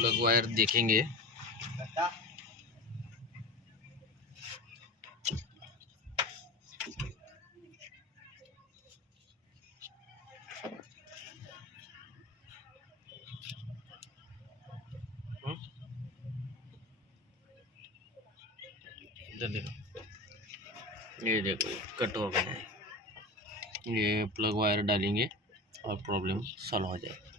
Plug wire देखेंगे। इधर देखो, ये देखो कट हो गया है। ये प्लग वायर डालेंगे और प्रॉब्लम सॉल्व हो जाएगी।